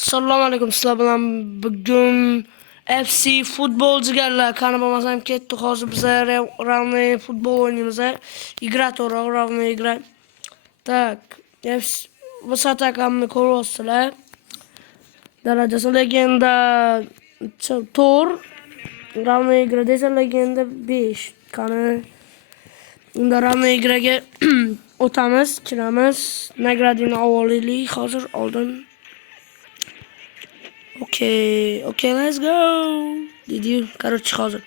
Assalomu alaykum, sizlar bilan bugun FC futbolchilar qani bo'lmasam ketdi. Hozir biz равный futbol o'ynaymiz. Игра to'g'ri, равный игра. Так, FC vысотаkamni ko'ryapsizlar. Darajasi legenda to'r, равный игра desa legenda 5. Qani unda равный играga o'tamiz, kiramiz. Nagradini olaylik hozir oldin. Okay, let's go. Dedi, короче, hozir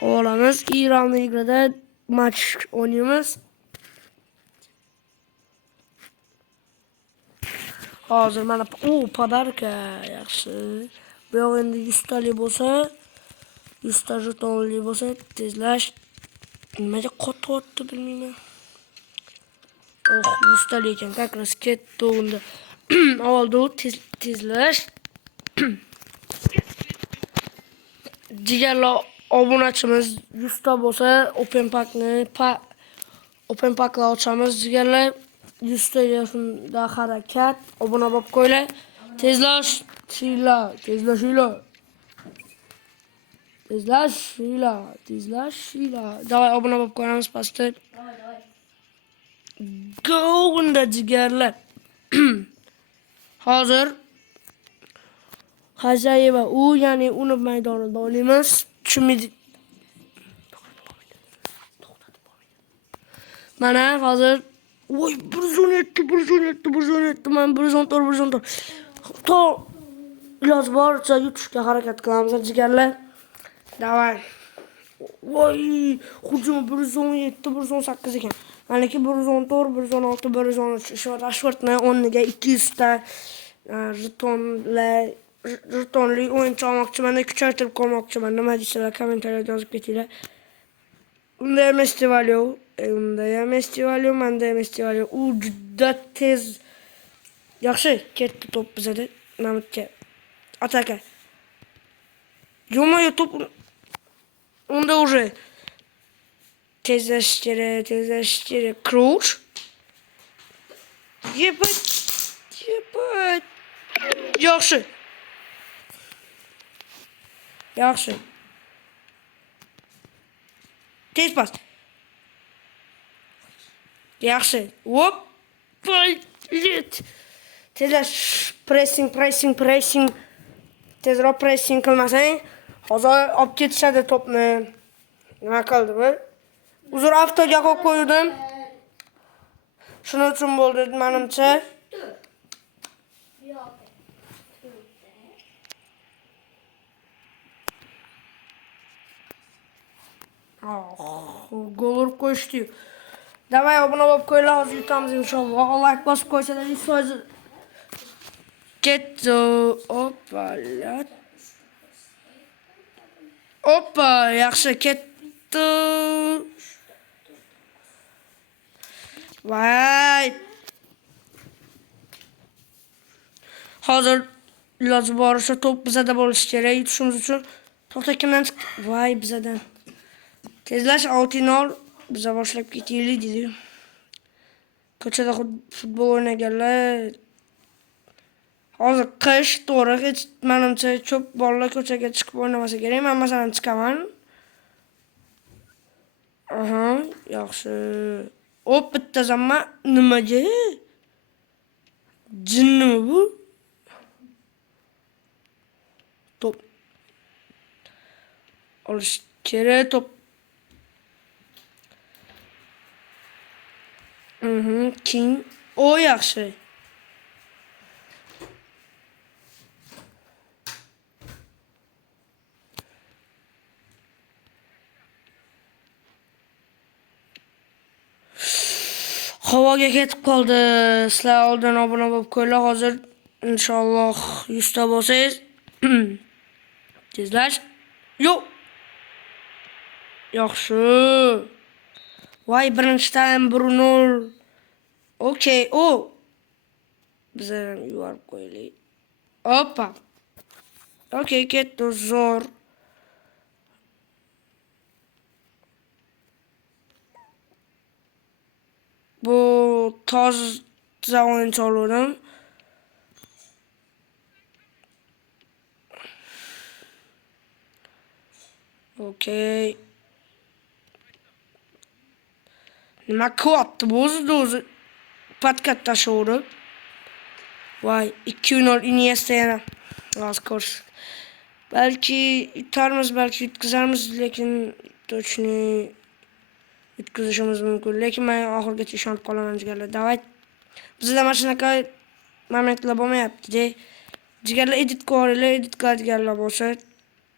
olamiz. Ravный играда match o'ynaymiz. Hozir mana podarka yaxshi. Bu yoq endi 100 talik bo'lsa, 100 ta jetonli bo'lsa, tezlash nimaga qotyapti bilmayman. 100 talik ekan, как раз ketdi unda. Avvalda tezlash. Jigarlar obunachimiz 100 ta bo'lsa, open packni ochamiz. Jigarlar 100 ta shunda harakat, obuna bo'lib qo'yinglar. Tezlashinglar. Davay obuna bo'lib qo'yamiz pastda. Go unda jigarlar. Hozir Hajayeva ya'ni uni maydonida o'ynaymiz. Tushunmaydi. Mana hozir 117 men 114. To iloji boricha yutishga harakat qilamiz jigarlar. Davay. Hujum 117, 118 ekan. Maniki 114, 116, 113. Shu Rashfordni o'rniga 200 ta jetonli o'yinchi olmoqchiman, kuchaytirib qo'ymoqchiman. Nima deysizlar, kommentariyada yozib ketinglar. Unda ham Estivalio, menda ham Estivalio. U juda tez. Yaxshi, ketdi to'p bizada. Mamutga. Ataka. Yo'q, to'p unda уже tezlash kerak. Crouch. Yepat. Yaxshi. Tez pas. Yaxshi. Hop. Tezlash, pressing. Tezroq pressing qilmasang, hozir olib ketishadi to'pni. Nima qildi bu? Uzr avtoga qo'yib qo'ydim. Shuning uchun bo'ldi, menimcha. Gol urib qo'yishdi. Davay obuna bo'lib qo'yinglar, hozir yutamiz inshaalloh. Like bosib qo'ysalar 100%. Ketdi. Oppa, yaxshi ketdi. Voy. Hozir iloji boricha to'p bizada bo'lishi kerak yutishimiz uchun. To'xta, kimdan chiqdi? Voy, bizadan. Tezlash outinol biza boshlab ketaylik dedi. Ko'chada futbol o'ynaganlar. Hozir qish, to'g'ri, hech menimcha ko'p bolalar ko'chaga chiqib o'ynamasa kerak. Men masalan chiqaman. Yaxshi. Bitta zamma nimaga? Jinnimi bu? To'p olish kerak, to'p. King. Yaxshi. Havoga ketib qoldi. Sizlar oldin obuna bo'lib qo'yinglar. Hozir inshaalloh 100 ta bo'lsangiz. Tezlash. Yo'q. Yaxshi. Voy, birinchidan 1-0. Okay, biz ham yuborib qo'yaylik. Hoppa. Okay, ketdi zo'r. Bu toza o'yinchi oldim. Okey. Nima qilyapti bu o'zi patkat tashovdi. Voy, 2-0 Iniesta yana. Az ko'rs. Balki yutarmiz, balki yutkazamiz, lekin точно yutkazishimiz mumkin. Lekin men oxirigacha ishonib qolaman jigarlar. Davay. Bizda mana shunaqa momentlar bo'lmayapti-da. Jigarlar edit qilinglar, edit qiladiganlar bo'lsa,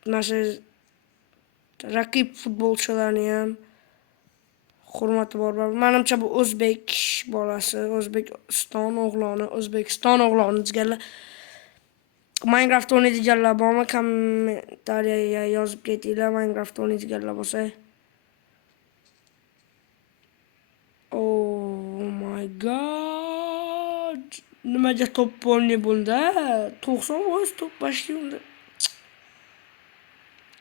mana shu raqib futbolchilarni ham hurmati bor. Menimcha bu o'zbek bolasi, O'zbekiston o'g'loni jigarlar. Minecraft o'ynaydiganlar bormi? Kommentariyaga yozib ketinglar, Minecraft o'ynaydiganlar bo'lsa. Oh my god. Nimaga top o'ynay bunda? 90% top boshlaydi.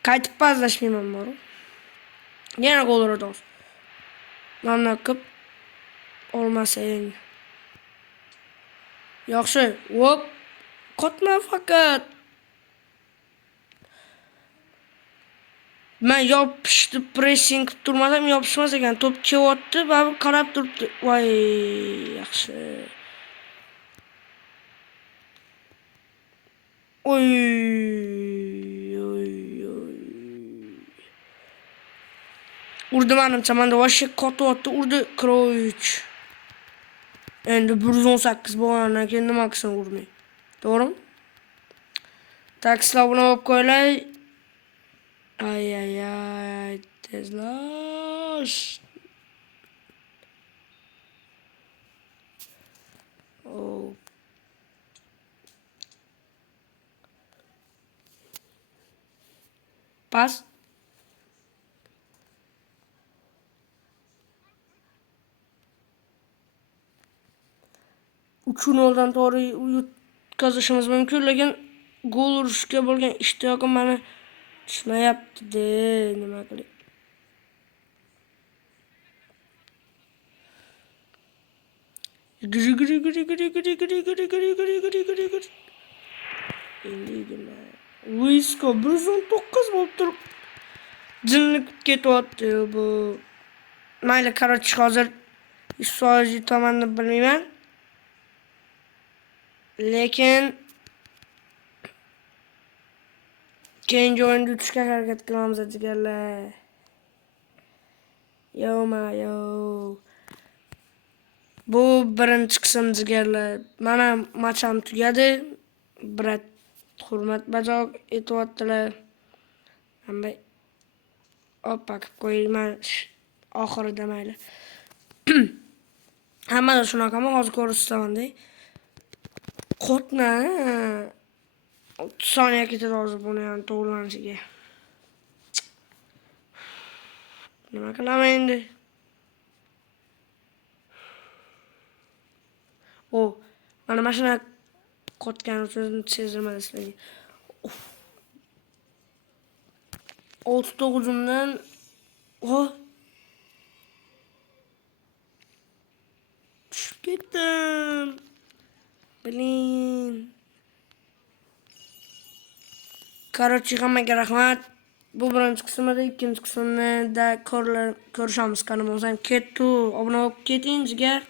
Qaytib pazlashmayman bor. Yana gol uradi. Mana qilib olmasang. Yaxshi. Hop. Qotma faqat. Men yopishdi, pressing qilib turmasam yopishmas ekan. Top kelyapti, baribir qarab turibdi. Voy, yaxshi. Oy. Urdi menimcha, menda voshek qotyapti, urdi Kroich. Endi 118 bo'lgandan keyin nima qilsin urmay. To'g'rimi? Takslar buni olib qo'yilay. Ay, tezlash. Oh. Pas. Uchun oldan to'g'ri yutkazishimiz mumkin, lekin gol urishga bo'lgan ishtiyoqim meni tushmayapti-da, nima qilay. Luisko 119 bo'lib turib jinlik ketyapti bu. Mayli, qarorchi hozir 100% yutaman deb bilmayman. Lekin keyingi o'yinda yutishga harakat qilamiz jigarlar. Yo. Bu birinchi qism jigarlar. Mana matcham tugadi. Brat hurmat bajo etyaptilar. Hamma opaq qo'yman oxirida mayli. Hammada shunaqami, hozir ko'rsataman-da. Qotna 30 soniya ketadi hozir buni ham to'g'rilanishiga. Nima qilaman endi? Mana mashina qotgan uchun sezilmadi sizlarga. 6 hujumdan tushib ketdim. Bilin. Qarorchi hammaga rahmat. Bu birinchi qismda, ikkinchi qismda ko'rishamiz. Qani bo'lsam ketdi. Obuna bo'lib keting jigar.